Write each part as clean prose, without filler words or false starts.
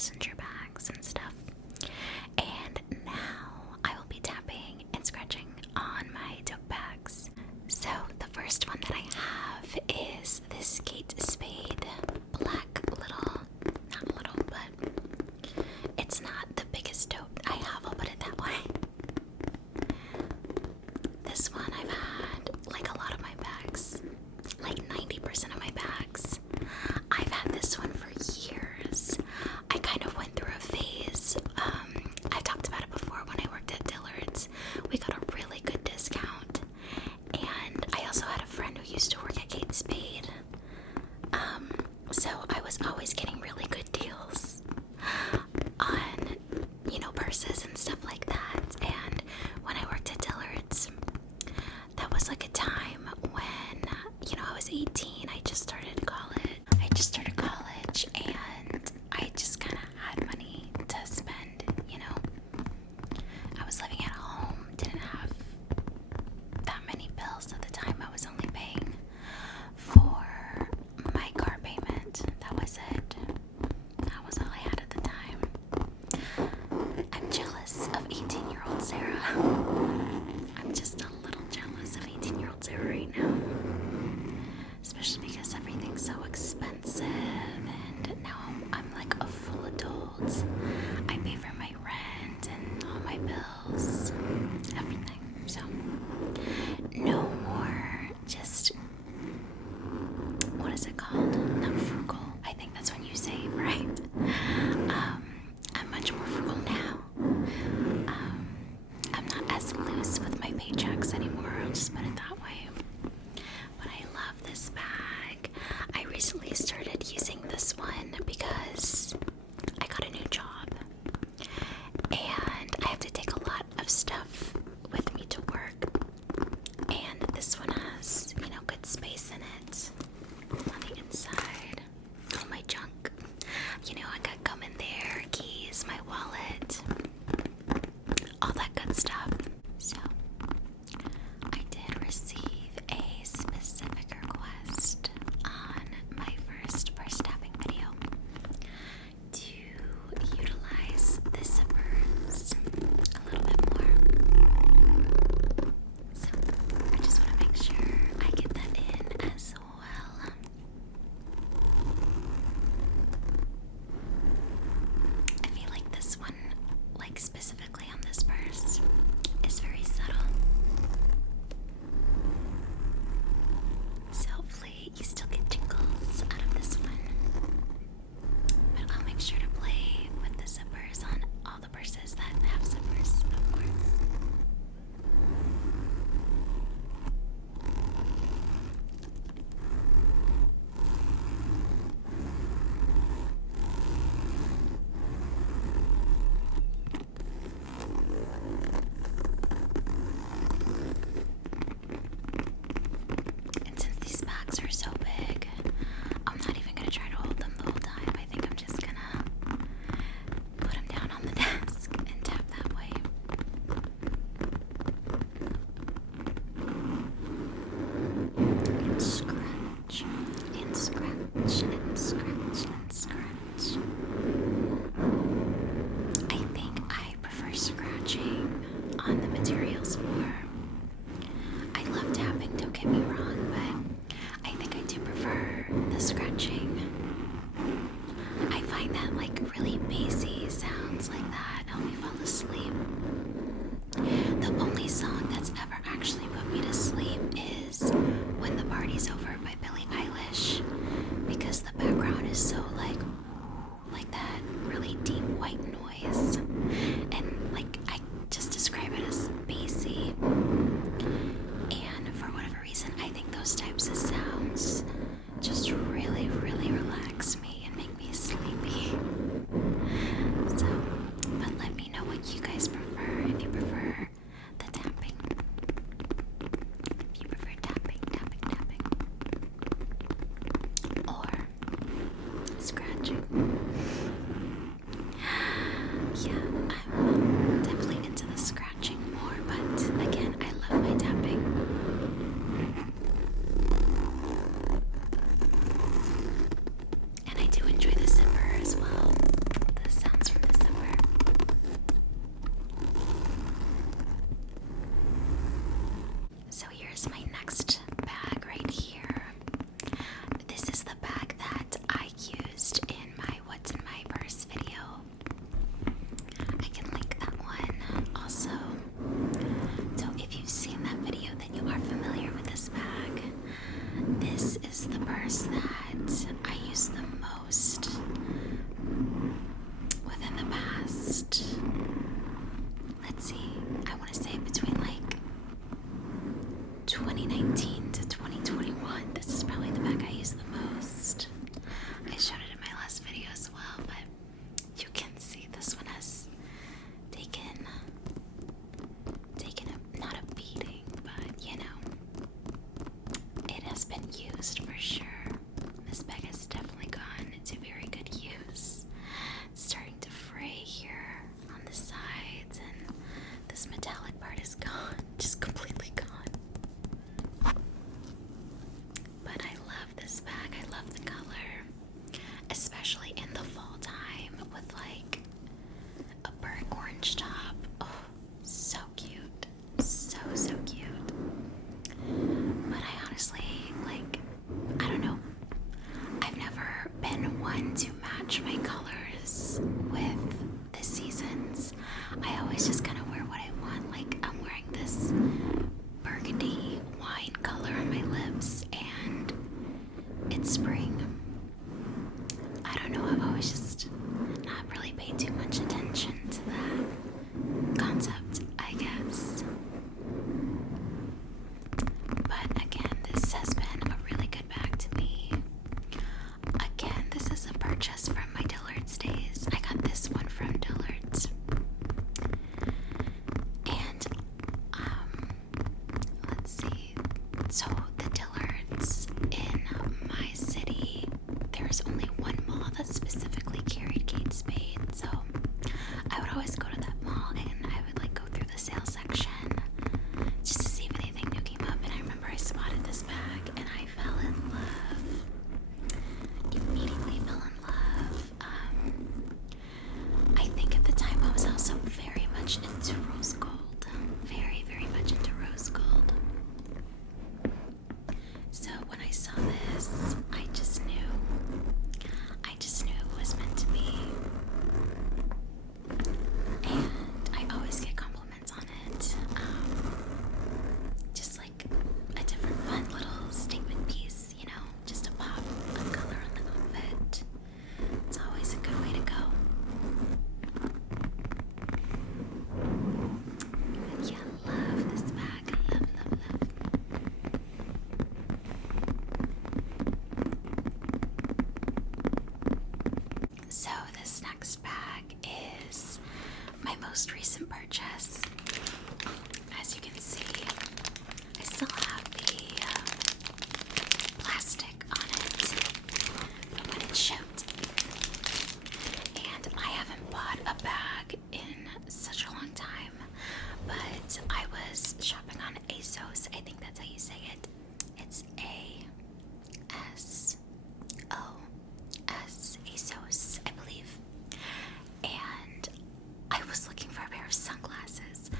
messenger bags and stuff. And now I will be tapping and scratching on my tote bags. So the first one that I have is this Kate Spade black little, not little, but it's not the biggest tote I have, I'll put it that way. This one I've had like a lot of my bags, like 90% of my bags. I've had this one for years. I kind of went through a phase. I've talked about it before when I worked at Dillard's. We got a really good discount. And I also had a friend who used to work at Kate Spade. So I was always getting really good deals on, purses and stuff like that. And when I worked at Dillard's, that was like a time when, I was 18. I just started college and I just kind of had money to spend, I was living at home, didn't have that many bills at the time. I was only paying for my car payment. That was it. That was all I had at the time. I'm jealous of 18-year-old Sarah. I'm just a little jealous of 18-year-old Sarah right now. Especially because everything's so expensive and now I'm like a full adult. I pay for my rent and all my bills, everything. So, no more just, what is it called? Not frugal. I think that's when you save, right? I'm much more frugal now. I'm not as loose with my paychecks anymore, I'll just put it that way. But I love this bag. I recently started using this one because I got a new job. And I have to take a lot of stuff with me to work. And this one has, good space in it. On the inside. All my junk. I got gum in there, keys, my wallet. All that good stuff. So, I did receive a specific request on my first purse tapping video to utilize the zippers a little bit more. So, I just want to make sure I get that in as well. I feel like this one, specifically on this purse, is very subtle. So hopefully you still get tingles out of this one. But I'll make sure to play with the zippers on all the purses that have zippers, of course. And since these bags are so big, I'm not even going to try to hold them the whole time. I think I'm just going to put them down on the desk and tap that way. And scratch, and scratch, and scratch, and scratch. I think I prefer scratching on the materials more. I love tapping, don't get me wrong, but I think I do prefer the scratching. I find that really bassy sounds like that help me fall asleep. The only song that's ever actually put me to sleep is When the Party's Over by Billie Eilish, because the background is so like that really deep white noise, and I just describe it as bassy. And for whatever reason, I think those types of sounds just really, really relax me and make me sleepy. So, but let me know what you guys prefer, if you prefer the tapping. If you prefer tapping, or scratching. Yeah, most recent purchase. As you can see, I still have the plastic on it from when it shipped. And I haven't bought a bag in such a long time, but I was shopping on ASOS. I think that's how you say it. It's ASOS, I believe. And I was looking for a pair of sunglasses,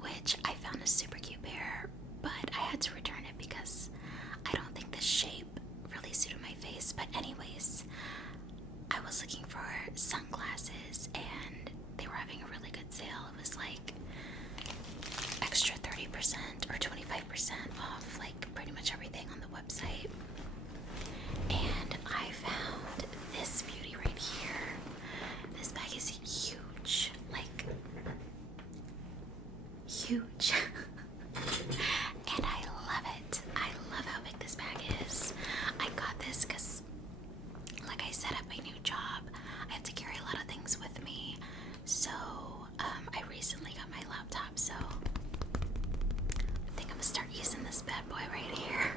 which I found a super cute pair, but I had to return it because I don't think the shape really suited my face. But anyways, I was looking for sunglasses and they were having a really good sale. It was like extra 30% or 25% off, like pretty much everything on the website. And I found this beauty right here. This bag is huge, like huge. And I love it. I love how big this bag is. I got this because, like I said, at my new job, I have to carry a lot of things with me. So I recently got my laptop, so I think I'm gonna start using this bad boy right here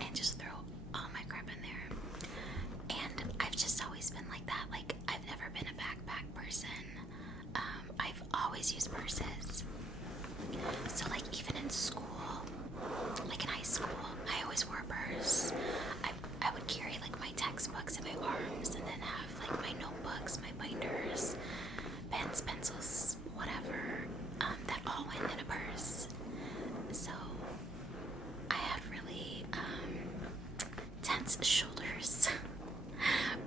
and just throw all my crap in there. And I've just always been like that. Like, I've never been a backpack person. I've always used purses. So like even in school, like in high school, I always wore a purse. I would carry like my textbooks in my arms and then have like my notebooks, my binders, pens, pencils, whatever, that all went in a purse. So I have really tense shoulders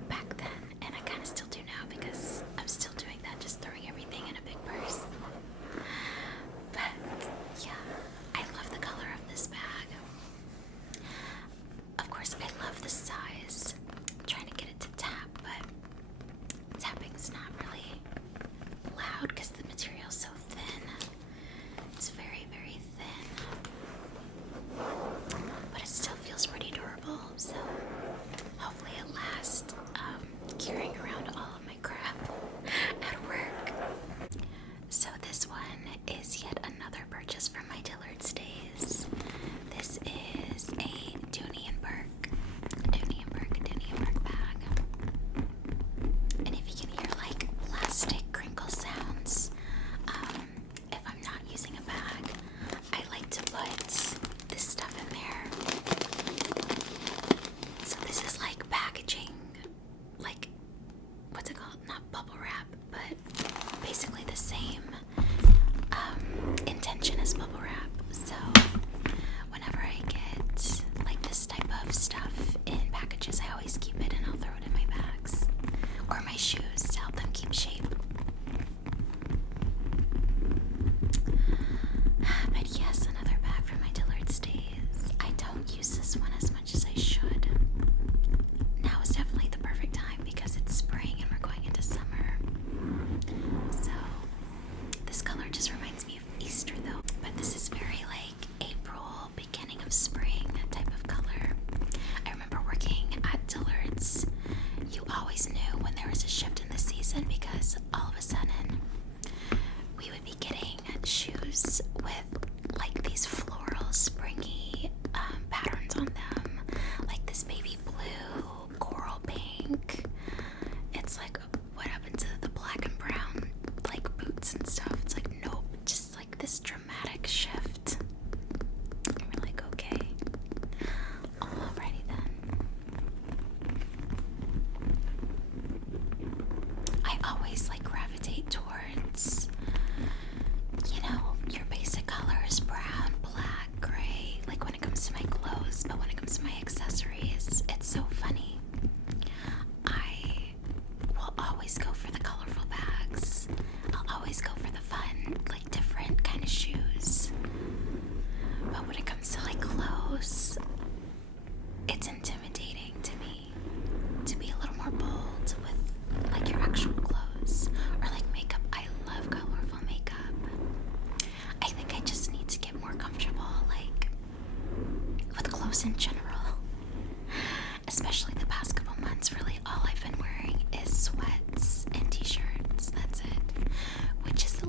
back then, and I kind of still do now because I'm still doing that, just throwing everything in a big purse. But yeah, I love the color of this bag. Of course, I love the size. I'm trying to get it to tap, but tapping's not really loud because the material's so thin. It's very, very thin. But it still feels pretty durable, so hopefully it lasts carrying around all of my crap at work. So this one is yet another purchase from my Dillard's days. This is a Dooney and Burke bag. And if you can hear like plastic crinkle sounds, if I'm not using a bag, I like to put this stuff in there. So this is like packaging, like, what's it called? Not bubble wrap, but basically the same intention as bubble wrap. So whenever I get like this type of stuff in packages, I always keep it and I'll throw it in my bags or my shoes to help them keep shape. But yes, another bag from my Dillard's days. I don't use this one as much as I should. Now is definitely the perfect time because it's spring and we're going into summer. So this color just reminds me of Easter though. But this is very like April, beginning of spring, that type of color. I remember working at Dillard's. You always knew when there was a shift in the season because all of a sudden we would be getting shoes with like these floral, springy patterns on them, like this baby blue, coral pink. It's like, what happened to the black and brown like boots and stuff? It's like, nope, just like this dramatic shift. And we're like, okay, alrighty then. I always like gravitate towards, you know, your basic colors, brown, black, gray, like when it comes to my clothes. But when it comes to my accessories, it's so funny. I will always go for the colorful bags. I'll always go for the fun, like different kind of shoes. But when it comes to like clothes, it's intimidating to me to be a little more bold with like your actual clothes or like makeup. I love colorful makeup. I think I just need to get more comfortable like with clothes in general. Especially the past couple months, really all I've been wearing is sweats and t-shirts. That's it. Which is a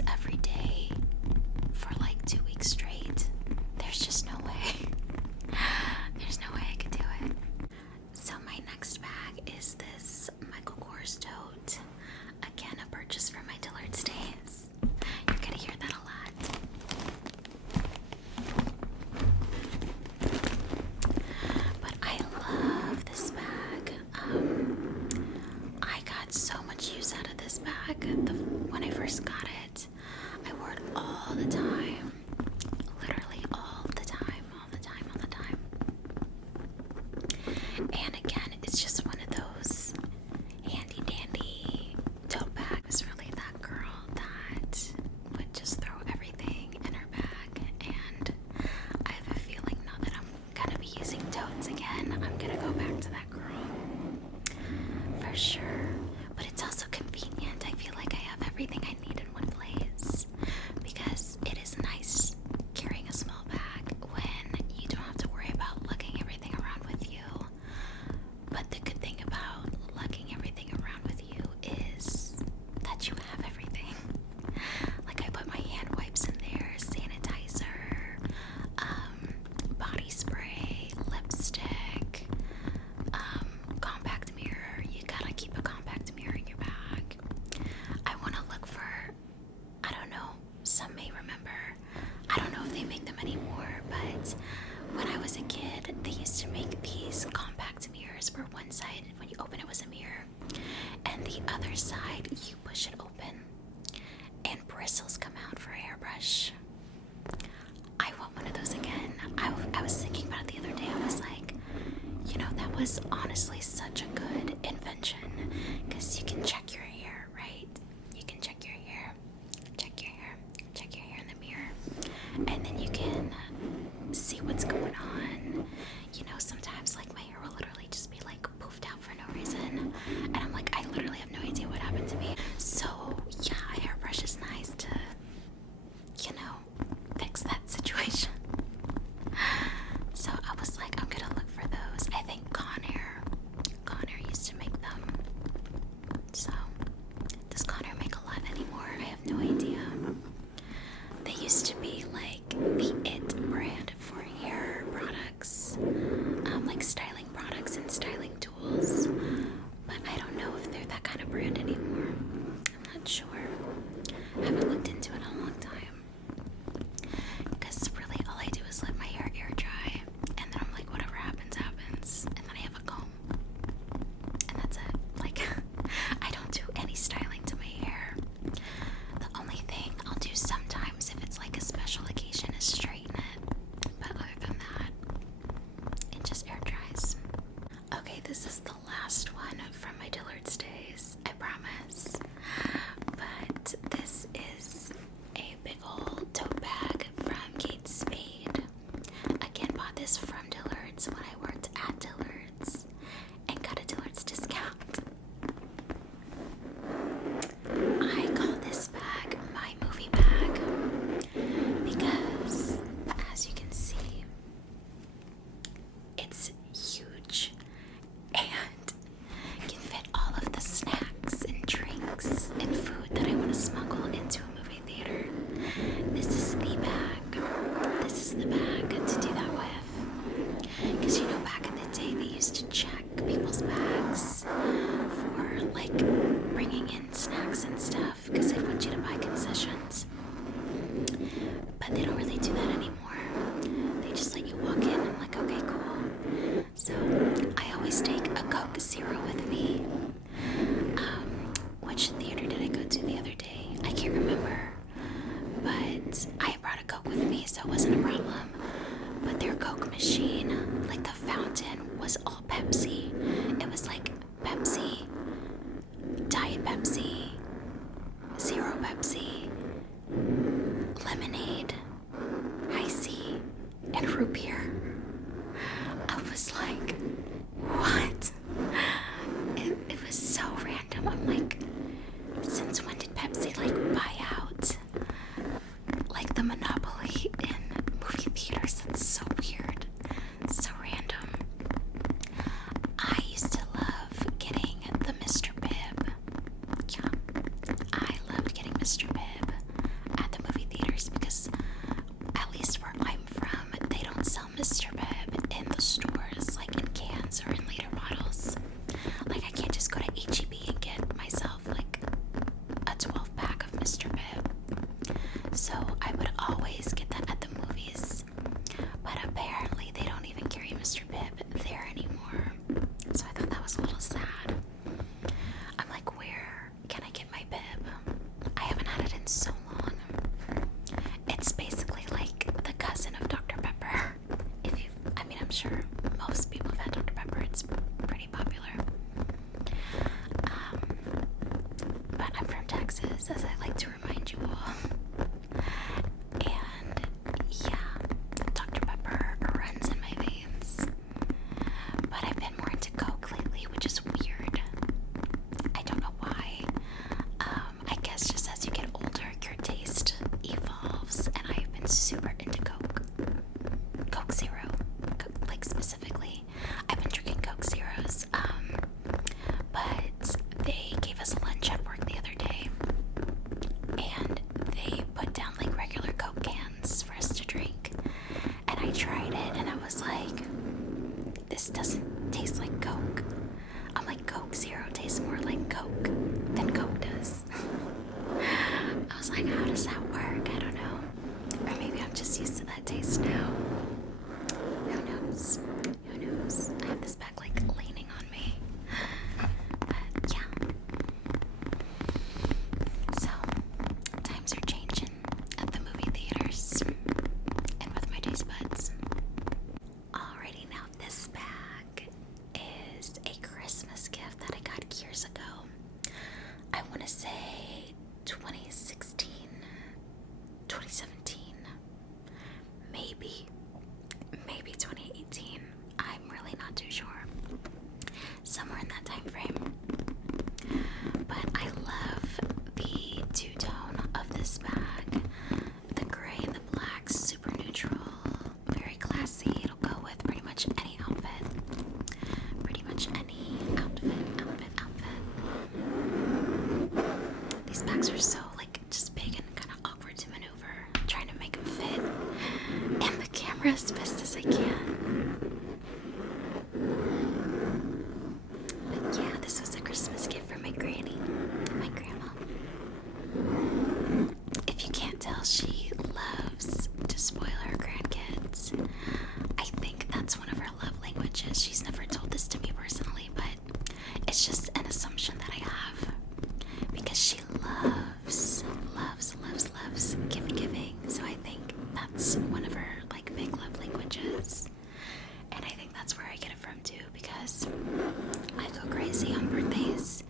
this every day for like 2 weeks straight. There's just no way. There's no way I could do it. So my next bag is this Michael Kors tote. Again, a purchase from my Dillard's days. You're gonna hear that a lot. But I love this bag. I got so much use out of this bag. When I first got it, I wore it all the time. Literally all the time, all the time, all the time. And again, it's just one of those handy dandy tote bags. I was really that girl that would just throw everything in her bag, and I have a feeling now that I'm gonna be using totes again, I'm gonna go back to that girl for sure. But it's also convenient. I feel like I have everything I need in one place, because it is nice carrying a small bag when you don't have to worry about lugging everything around with you. But the good thing about lugging everything around with you is that you have everything. Like, I put my hand wipes in there, sanitizer, body spray, lipstick, compact mirror. You gotta keep a compact mirror in your bag. I want to look for, I don't know, some may remember, I don't know if they make them anymore, but when I was a kid, they used to make these compact mirrors where one side, when you open it, was a mirror, and the other side, you push it open, and bristles come out for a hairbrush. I want one of those again. I was thinking about it the other day. I was like, you know, that was honestly such a good invention, because you can check your hair, right? You can check your hair, check your hair, check your hair in the mirror, and then you can see what's going on. You know, sometimes like my hair will literally just be like poofed out for no reason, and I'm like, I literally have no idea what happened to me. So yeah, a hairbrush is nice to, you know, fix that situation. So I was like, I'm gonna look for those. I think Conair used to make them. So does Conair make a lot anymore? I have no idea. They used to be like the it brand for hair products, like styling products and styling tools. But I don't know if they're that kind of brand anymore. I'm not sure. I haven't looked into it in a long time. Because really all I do is let my hair air dry, and then I'm like, whatever happens, happens. And then I have a comb. And that's it. Like, I don't do any styling to my hair. The only thing I'll do sometimes if it's like a special occasion is straighten it. But other than that, it just air dries. Okay, this is the last one from my Dillard's days, I promise. But this is a big old tote bag from Kate Spade. Again, bought this from Dillard's when I worked at Dillard's and got a Dillard's discount. I call this bag my movie bag because, as you can see, it's huge and can fit all of the snacks and drinks and food that I want to smuggle into a movie theater. This is the bag. This is the bag to do that with. Because, you know, back in the day, they used to check people's bags for, like, bringing in snacks and stuff, because they want you to buy concessions. But they don't really do that anymore. They just let you walk in and, like, okay, cool. So I always take a Coke Zero with me. Which theater did I go to the other day? I can't remember. But I brought a Coke with me, so it wasn't a problem. But their Coke machine, like the fountain, was all Pepsi. It was like Pepsi, Diet Pepsi, Zero Pepsi, lemonade, icy, and root beer. I was like, what? It was so random. I'm like, since when did Pepsi like buy out like the monopoly in movie theaters? That's so weird, so random. I used to love getting the Mr. Pibb. Yeah, I loved getting Mr. Pibb. So I would always get that at the movies. But apparently they don't even carry Mr. Pibb there anymore. So I thought that was a little sad. I'm like, where can I get my Pibb? I haven't had it in so long. It's basically like the cousin of Dr. Pepper. I'm sure most people have had Dr. Pepper. It's pretty popular. But I'm from Texas, as I like to remind you all. And yeah, Dr. Pepper runs in my veins. But I've been more into Coke lately, which is weird. I don't know why. I guess just as you get older, your taste evolves, and I've been super into Coke. Coke Zero. Like specifically, I've been drinking Coke Zeros. But they gave us lunch at work the other day, and they put down like regular Coke cans for us to drink. And I tried it, and I was like, this doesn't taste like Coke. I'm like, Coke Zero tastes more like Coke than Coke does. I was like, how does that work? I don't know. Or maybe I'm just used to that taste now. Who knows? Who knows? I have this bag like leaning on me. But yeah. So, times are changing at the movie theaters and with my taste buds. Alrighty, now this bag is a Christmas gift that I got years ago. I want to say 2016, 2017, maybe 2018. I'm really not too sure. Somewhere in that time frame. But I love the two-tone of this bag. The gray and the black, super neutral, very classy. It'll go with pretty much any outfit. Pretty much any outfit. These bags are so like just big and kind of awkward to maneuver. I'm trying to make them fit in the camera as best as I can. But yeah, this was a Christmas gift from my granny, my grandma. If you can't tell, she loves to spoil her grandkids. I think that's one of her love languages. She's never told this to me personally, but it's just an assumption that I have. Because she loves giving. So I think that's one of her like big love languages. And I think that's where I get it from too, because I go crazy on birthdays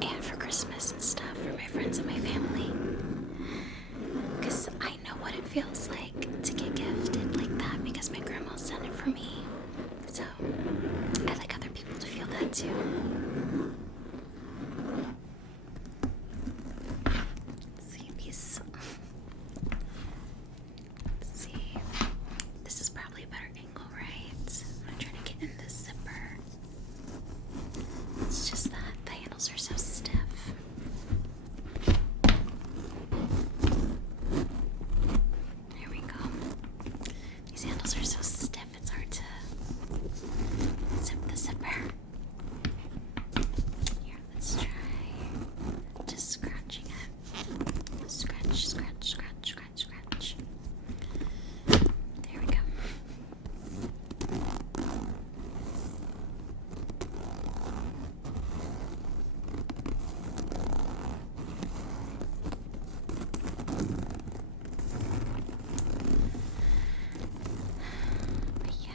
and for Christmas and stuff for my friends and my family. Because I know what it feels like to get gifted like that, because my grandma's done it for me. So I like other people to feel that too. This is probably a better angle, right? I'm trying to get in this zipper. It's just that the handles are so stiff. There we go. These handles are so stiff, it's hard to zip the zipper. Here, let's try just scratching it. Scratch, scratch, scratch, scratch, scratch. There we go. But yeah,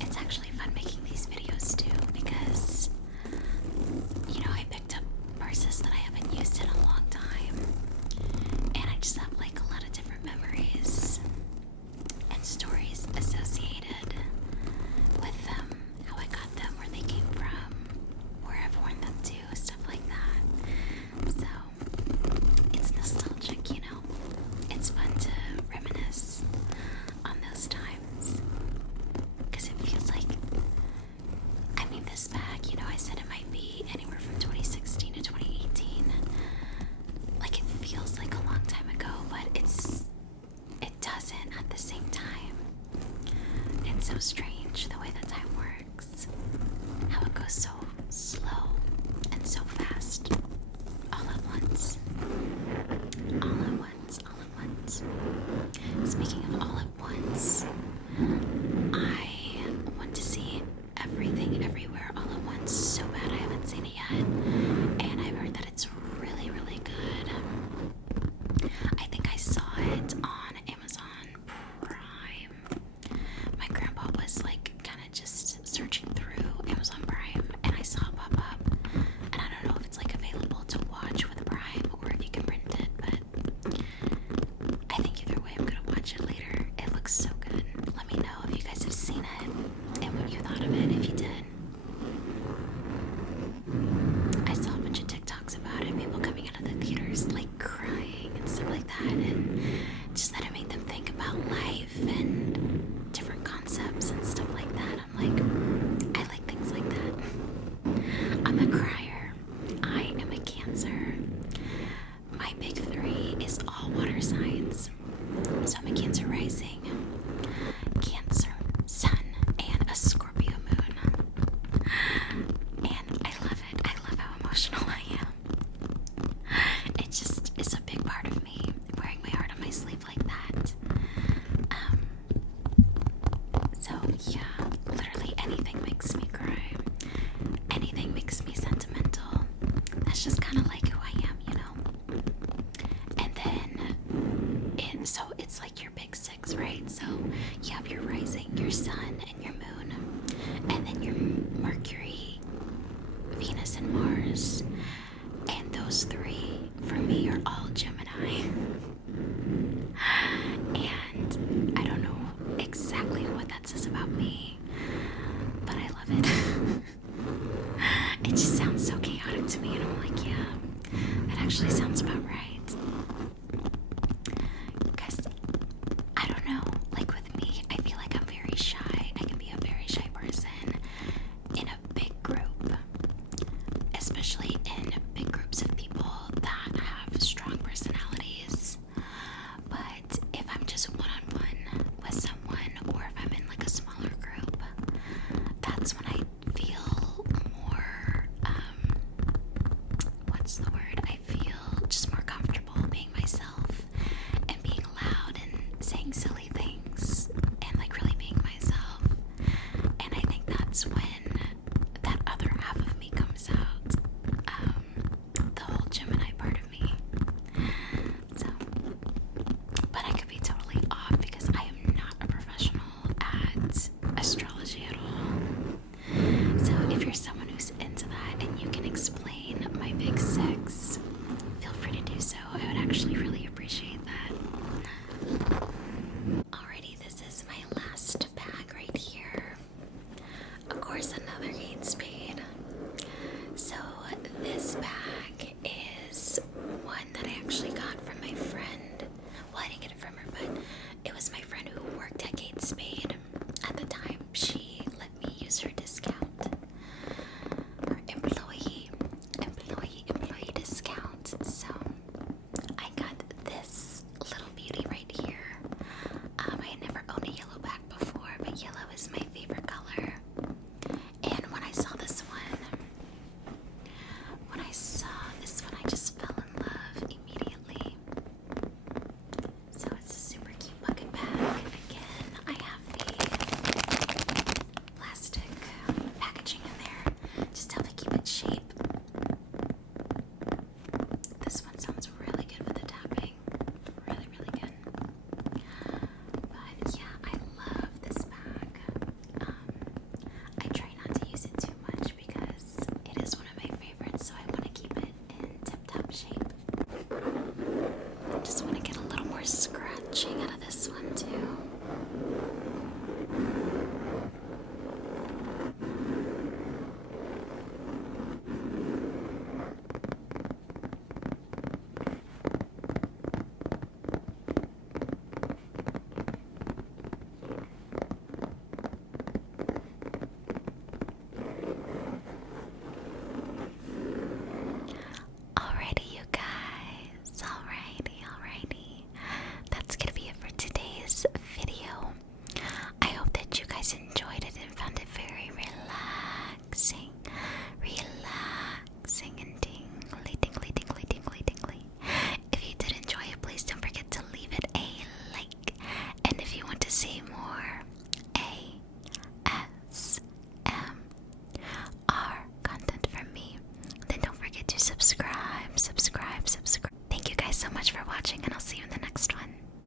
it's actually fun making these videos too, because I picked up purses that I haven't used in a long time, and I just have like a lot of different memories and stories associated with them, how I got them, where they came from, where I've worn them to, stuff like that. So it's nostalgic, it's fun to reminisce on those times, because it feels like, this bag, I said it might be anywhere from 2016 to 2018. Like, it feels like a long time ago, but it doesn't at the same time. It's so strange the way that time works. How it goes so slow and so fast all at once. amongst all water signs. So I'm a Cancer rising, Cancer sun, and a Scorpio moon. And I love it. I love how emotional I am. It just is a big part of me, wearing my heart on my sleeve like that. So yeah, literally anything makes me cry. Anything makes me sentimental. That's just kind of like who I am, you know? And then, so it's like your big six, right? So you have your rising, your sun, and your moon. And then your Mercury, Venus, and Mars. And those three, for me, are all Gemini. And I don't know exactly what that says about me, but I love it. It just sounds so chaotic to me, and I'm like, yeah, that actually sounds about right. Because, I don't know, like with me, I feel like I'm very shy. I can be a very shy person in a big group, especially in big groups of people that have strong personalities. But if I'm just one-on-one with someone, or if I'm in like a smaller group, that's when I feel more, what's the word? I feel just more comfortable being myself and being loud and saying silly things and like really being myself. And I think that's when that other half of me comes out, the whole Gemini part of me. So, but I could be totally off because I am not a professional at astrology at all. So if you're someone who's into that and you can explain my big six, feel free to do so. I would actually really appreciate